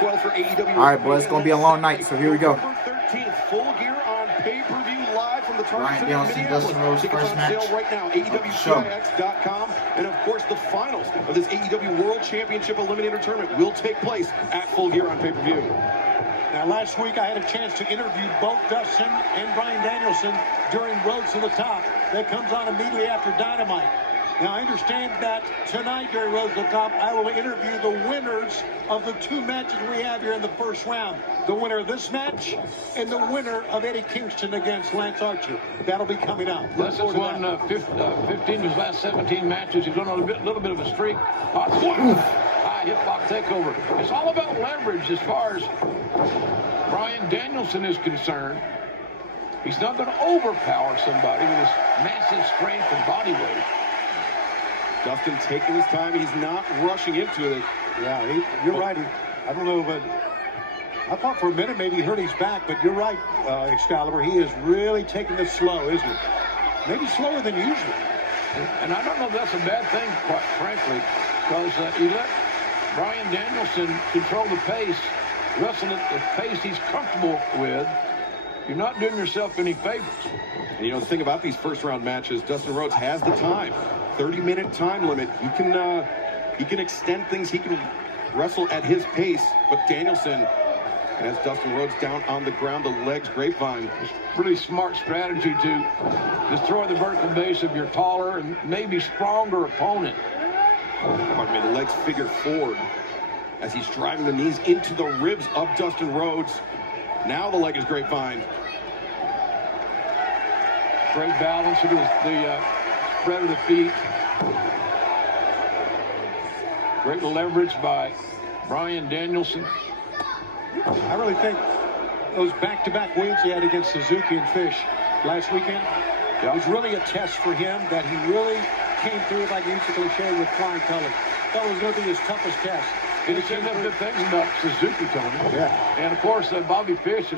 12th for AEW. All right, boy, it's going to be a long night, so here we go. November 13th, Full Gear on pay-per-view live from the Target Bryan Center in Danielson, Minneapolis. Dustin Rhodes, Tickets first on match. sale right now, AEWTIX.com. And of course, the finals of this AEW World Championship Eliminator Tournament will take place at Full Gear on pay-per-view. Now, last week I had a chance to interview both Dustin and Bryan Danielson during Rhodes to the Top. That comes on immediately after Dynamite. Now, I understand that tonight during Rhodes to the Top, I will interview the winners of the two matches we have here in the first round. The winner of this match and the winner of Eddie Kingston against Lance Archer. That'll be coming up. Dustin's won 15 of his last 17 matches. He's on a little bit of a streak. High hip lock takeover. It's all about leverage as far as Bryan Danielson is concerned. He's not going to overpower somebody with his massive strength and body weight. Dustin taking his time. He's not rushing into it. Yeah, you're right. I don't know, but I thought for a minute maybe he hurt his back, but you're right, Excalibur. He is really taking this slow, isn't he? Maybe slower than usual. And I don't know if that's a bad thing, quite frankly, because he let Bryan Danielson control the pace, wrestle at the pace he's comfortable with. You're not doing yourself any favors. And you know, the thing about these first-round matches, Dustin Rhodes has the time. 30-minute time limit. He can extend things. He can wrestle at his pace. But Danielson has Dustin Rhodes down on the ground, the legs grapevine. It's pretty smart strategy to destroy the vertical base of your taller and maybe stronger opponent. Pardon me, the legs figure forward as he's driving the knees into the ribs of Dustin Rhodes. Now the leg is grapevine. Great balance of the spread of the feet. Great leverage by Bryan Danielson. I really think those back-to-back wins he had against Suzuki and Fish last weekend was really a test for him, that he really came through, like Lisa Cliche, with flying colors. That was going to be his toughest test. And he said good things about Suzuki, Tony. Yeah. And, of course, Bobby Fish,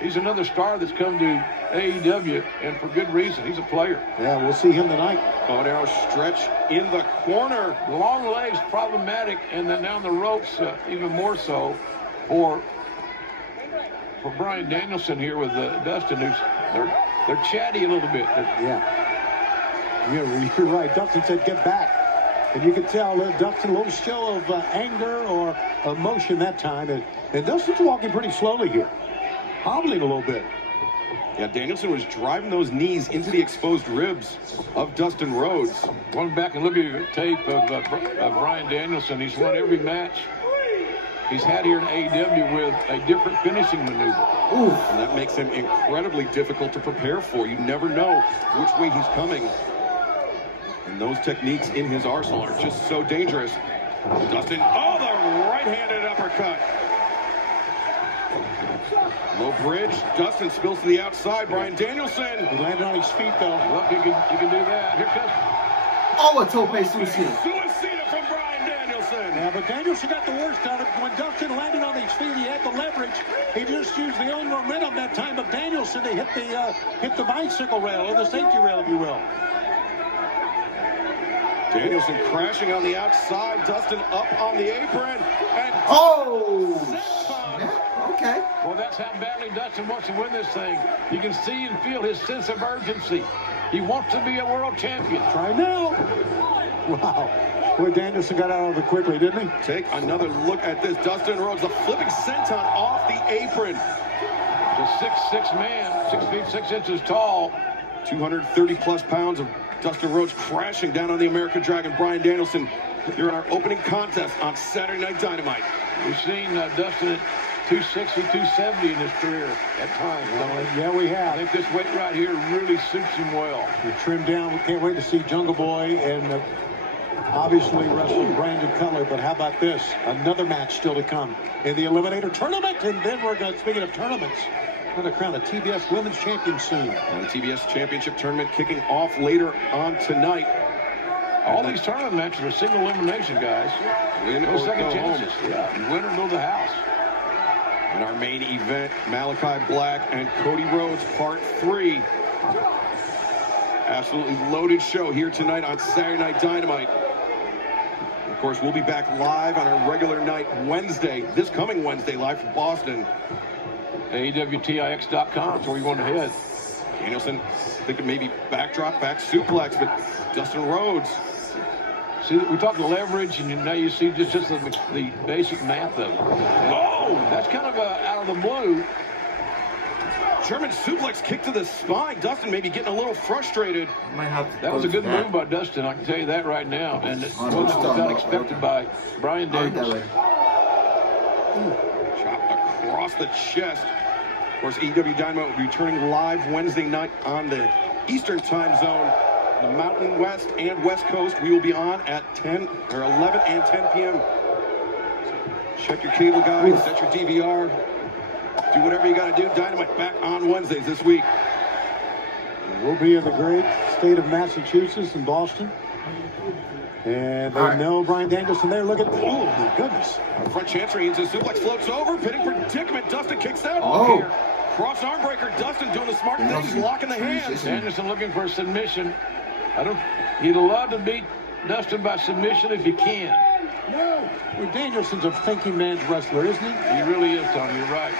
he's another star that's come to AEW, and for good reason. He's a player. Yeah, we'll see him tonight. Oh, an arrow stretch in the corner. The long legs, problematic, and then down the ropes, even more so for Bryan Danielson here with Dustin, who's they're chatty a little bit. Yeah, you're right. Dustin said, get back. And you could tell Dustin, a little show of anger or emotion that time. And Dustin's walking pretty slowly here, hobbling a little bit. Yeah, Danielson was driving those knees into the exposed ribs of Dustin Rhodes. Going back and looking at the tape of Bryan Danielson, he's won every match he's had here in AEW with a different finishing maneuver. Ooh. And that makes him incredibly difficult to prepare for. You never know which way he's coming. And those techniques in his arsenal are just so dangerous. Dustin, oh, the right-handed uppercut. Low bridge. Dustin spills to the outside. Bryan Danielson. He landed on his feet, though. Look, you can do that. Here comes. Oh, a tope suicida. Suicida from Bryan Danielson. Yeah, but Danielson got the worst of it. When Dustin landed on his feet, he had the leverage. He just used the own momentum that time of Danielson to hit the bicycle rail, or the safety rail, if you will. Danielson crashing on the outside. Dustin up on the apron. And Okay. Well, that's how badly Dustin wants to win this thing. You can see and feel his sense of urgency. He wants to be a world champion. Try now. Wow. Boy, Danielson got out of it quickly, didn't he? Take another look at this. Dustin Rhodes, the flipping senton off the apron. The 6'6" man, 6 feet 6 inches tall. 230-plus pounds of Dustin Rhodes crashing down on the American Dragon. Bryan Danielson here in our opening contest on Saturday Night Dynamite. We've seen Dustin at 260, 270 in his career at times. Yeah, we have. I think this weight right here really suits him well. He trimmed down. We can't wait to see Jungle Boy and obviously wrestling Brandon Cutler. But how about this? Another match still to come in the Eliminator Tournament. And then we're going to, speaking of tournaments, we're going to crown a TBS Women's Champion soon. And the TBS Championship Tournament kicking off later on tonight. All these tournament matches are single elimination, guys. Win No or second go chances. home. Yeah, you win or go to the house. In our main event, Malachi Black and Cody Rhodes, Part 3. Absolutely loaded show here tonight on Saturday Night Dynamite. Of course, we'll be back live on our regular night Wednesday, this coming Wednesday, live from Boston. AEWTIX.com is where you want to head. Danielson thinking maybe backdrop, back suplex, but Dustin Rhodes. See, we talked leverage, and now you see just the basic math of it. Oh, that's kind of out of the blue. German suplex kick to the spine. Dustin maybe getting a little frustrated. Might have to That was a good move by Dustin, I can tell you that right now. And it wasn't unexpected by Bryan Danielson. Chop across the chest. Of course, AEW Dynamite will be returning live Wednesday night on the Eastern time zone. The Mountain West and West Coast, we will be on at 10 or 11 and 10 p.m. Check your cable guide, set your DVR. Do whatever you got to do. Dynamite back on Wednesdays this week. We'll be in the great state of Massachusetts in Boston. And they know Bryan Danielson there. Look at, oh my goodness. Front chancery into suplex, floats over, pinning predicament. Dustin kicks out. Oh. Here. Cross arm breaker. Dustin doing the smart thing. He's locking the hands. Danielson looking for a submission. He'd love to beat Dustin by submission if he can. No. Well, Danielson's a thinking man's wrestler, isn't he? He really is, Tony. You're right.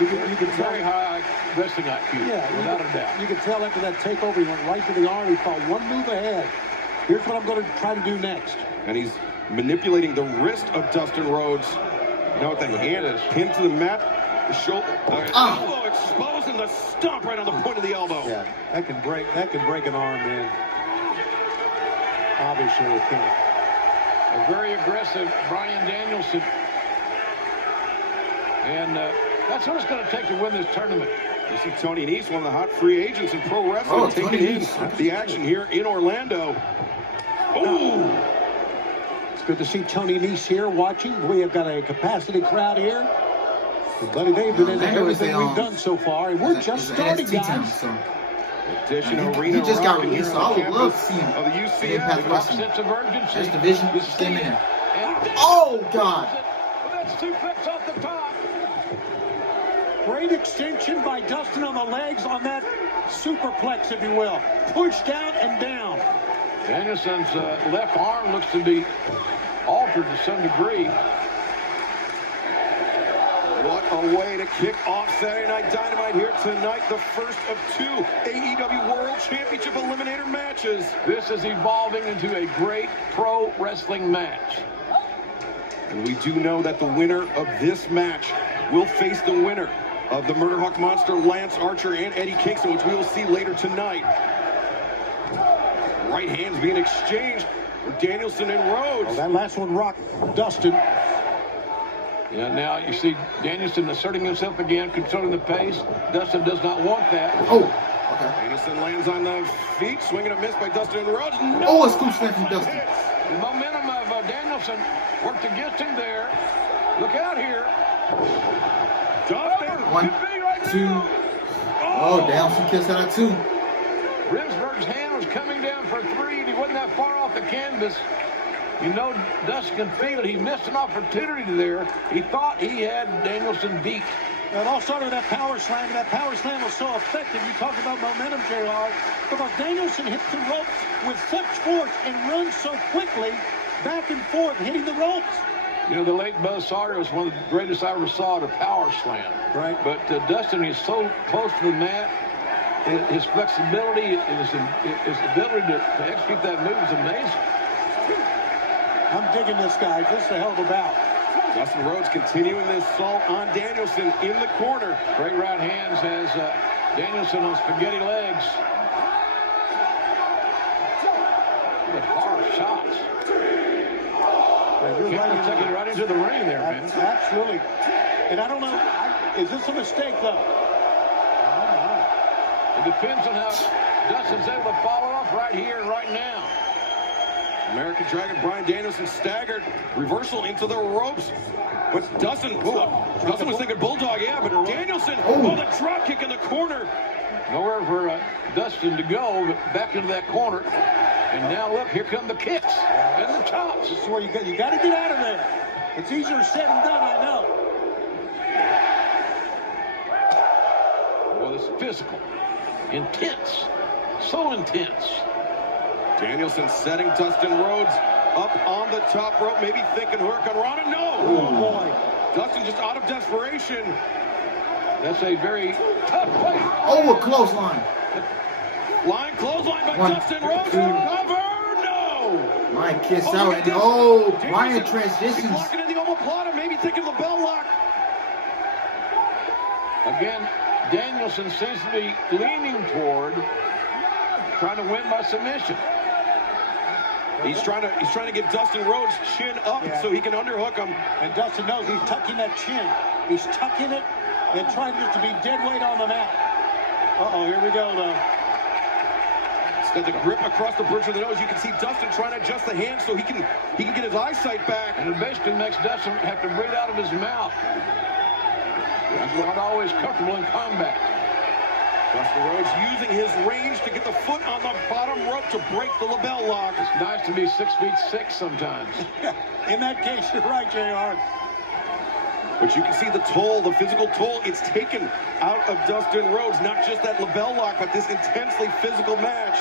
You can Very high wrestling IQ, without a doubt. You can tell after that takeover, he went right to the arm. He thought one move ahead. Here's what I'm going to try to do next. And he's manipulating the wrist of Dustin Rhodes. Now with the hand is pinned to the mat. The shoulder, elbow exposed, and the stomp right on the point of the elbow. Yeah, that can break an arm, man. Obviously, it can't. A very aggressive Bryan Danielson. And that's what it's going to take to win this tournament. You see Tony Nese, one of the hot free agents in pro wrestling, taking in the action here in Orlando. Oh! It's good to see Tony Nese here watching. We have got a capacity crowd here. Buddy, they've been into everything we've done so far, and we're just starting, guys. Addition arena. He just got released, so I would love to see him. Of the UCF. Sense of urgency. This division, get him in there. Oh, God. That's two clicks off the top. Great extension by Dustin on the legs on that superplex, if you will. Pushed down and down. Danielson's left arm looks to be altered to some degree. What a way to kick off Saturday Night Dynamite here tonight. The first of two AEW World Championship Eliminator matches. This is evolving into a great pro wrestling match. And we do know that the winner of this match will face the winner of the Murder Hawk Monster, Lance Archer, and Eddie Kingston, which we will see later tonight. Right hands being exchanged for Danielson and Rhodes. Well, that last one rocked Dustin. Yeah, now you see Danielson asserting himself again, controlling the pace. Dustin does not want that. Oh, okay. Danielson lands on the feet, swinging a miss by Dustin and Rhodes. No! Oh, a scoop slam from Dustin. The momentum of Danielson worked against him there. Look out here. Dustin. 1, 2. Oh, Danielson kissed out at 2. Rinsberg's hand was coming down for 3, and he wasn't that far off the canvas. You know, Dustin can feel it. He missed an opportunity there. He thought he had Danielson beat. It all started with that power slam, and that power slam was so effective. You talk about momentum, JR, because Danielson hits the ropes with such force and runs so quickly back and forth, hitting the ropes. You know, the late Buzz Sawyer was one of the greatest I ever saw at a power slam. Right. But Dustin is so close to the mat. His flexibility, his ability to execute that move is amazing. I'm digging this, guy. This is a hell of a bout. Dustin Rhodes continuing the assault on Danielson in the corner. Great right hands has Danielson on spaghetti legs. Good hard shots. You're Can't take it right into the ring there, man. Absolutely. And I don't know, is this a mistake, though? It depends on how Dustin's able to follow off right here and right now. American Dragon Bryan Danielson staggered. Reversal into the ropes. But Dustin was thinking Bulldog, yeah, but Danielson, the drop kick in the corner. Nowhere for Dustin to go, but back into that corner. And now look, here come the kicks and the chops. This is where you got to get out of there. It's easier said than done, I know. Well, it's physical, intense, so intense. Danielson setting Dustin Rhodes up on the top rope, maybe thinking Hurricane Rana. No! Oh, boy. Dustin just out of desperation. That's a very tough play. Oh, a clothesline. Clothesline by One, Dustin Rhodes. two. Cover! No! Bryan kicks Oh, out. look at this. Oh, Danielson, Bryan He's transitions. locking in the omoplata, maybe thinking the bell lock. Again, Danielson seems to be leaning toward trying to win by submission. He's trying to get Dustin Rhodes' chin up so he can underhook him. And Dustin knows he's tucking that chin. He's tucking it and trying just to be dead weight on the mat. Uh-oh, here we go, though. Instead the grip across the bridge of the nose, you can see Dustin trying to adjust the hands so he can get his eyesight back. And it basically makes Dustin have to breathe out of his mouth. He's not always comfortable in combat. Dustin Rhodes using his range to get the foot on the bottom rope to break the label lock. It's nice to be 6'6" sometimes. In that case, you're right, JR. But you can see the toll, the physical toll it's taken out of Dustin Rhodes. Not just that label lock, but this intensely physical match.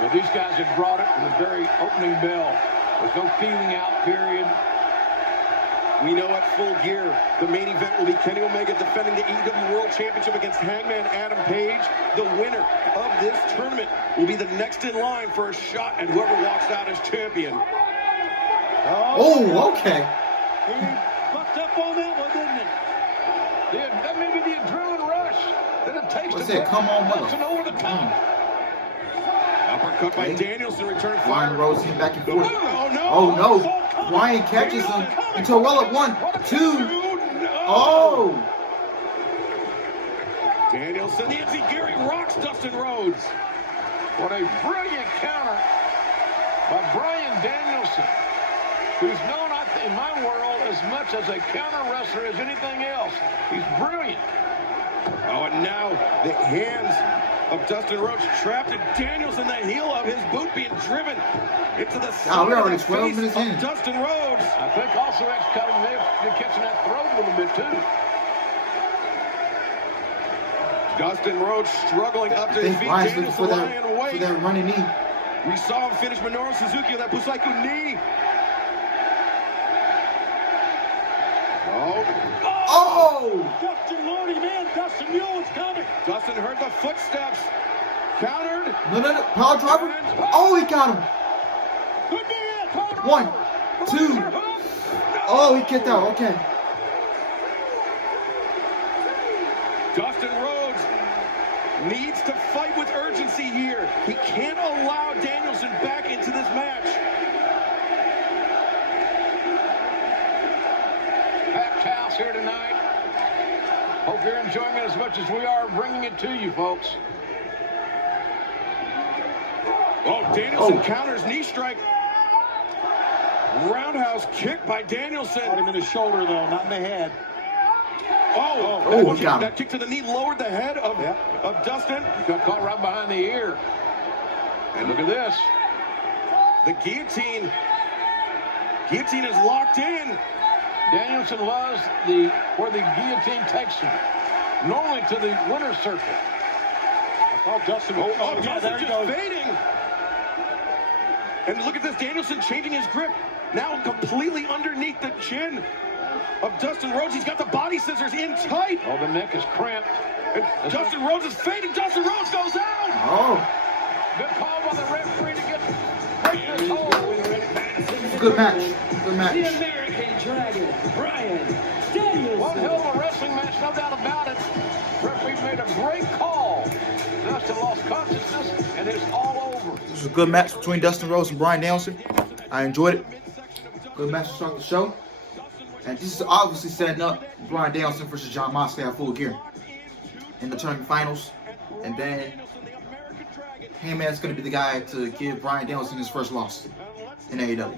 Well, these guys have brought it from the very opening bell. There's no feeling out period. We know at Full Gear, the main event will be Kenny Omega defending the AEW World Championship against Hangman Adam Page. The winner of this tournament will be the next in line for a shot at whoever walks out as champion. Oh, okay. He bucked up on that one, didn't he? That may be the adrenaline rush that it takes What's to that? get Come on, Dustin over the top. Uppercut by Okay. Danielson, return Bryan fire. Rhodes him back and forth. Oh no! Oh no! Bryan catches him until well up 1, 2. No. Oh! Danielson, the Gary rocks Dustin Rhodes. What a brilliant counter by Bryan Danielson, who's known in my world as much as a counter wrestler as anything else. He's brilliant. Oh, and now the hands of Dustin Rhodes trapped in Danielson, the heel of his boot being driven into the side we're already of the 12 face minutes of in. Dustin Rhodes. I think also ex-cutting may have been catching that throat a little bit too. Dustin Rhodes struggling up I to his think feet. Bryan's looking Danielson for lying awake. that running knee. We saw him finish Minoru Suzuki with that Busaiku knee. Oh! Dustin loading in. Dustin knew it was coming. Dustin heard the footsteps. Countered. No. Power driver. Oh, he got him. Good knee in. 1, 2. Oh, he kicked out. Okay. Dustin Rhodes needs to fight with urgency here. He can't allow Danielson back into this match. Packed house here tonight. Hope you're enjoying it as much as we are bringing it to you, folks. Oh, Danielson counters knee strike. Roundhouse kick by Danielson. Got him in the shoulder, though, not in the head. That kick to the knee lowered the head of Dustin. Got caught right behind the ear. And look at this. The guillotine. Guillotine is locked in. Danielson loves where the guillotine takes him. Normally to the winner's circle. Oh, Dustin. Dustin there he just goes. fading. And look at this, Danielson changing his grip. Now completely underneath the chin of Dustin Rhodes. He's got the body scissors in tight. Oh, the neck is cramped. And Dustin Rhodes is fading. Dustin Rhodes goes down. Oh. Good call by the referee to break this hold. Good match. Good match. The American Dragon, Bryan Danielson. One hell of a wrestling match, no doubt about it. Referee made a great call. Dustin lost consciousness, and it's all over. This was a good match between Dustin Rhodes and Bryan Danielson. I enjoyed it. Good match to start the show. And this is obviously setting up Bryan Danielson versus Jon Moxley at Full Gear in the tournament finals. And then Hangman's going to be the guy to give Bryan Danielson his first loss in AEW.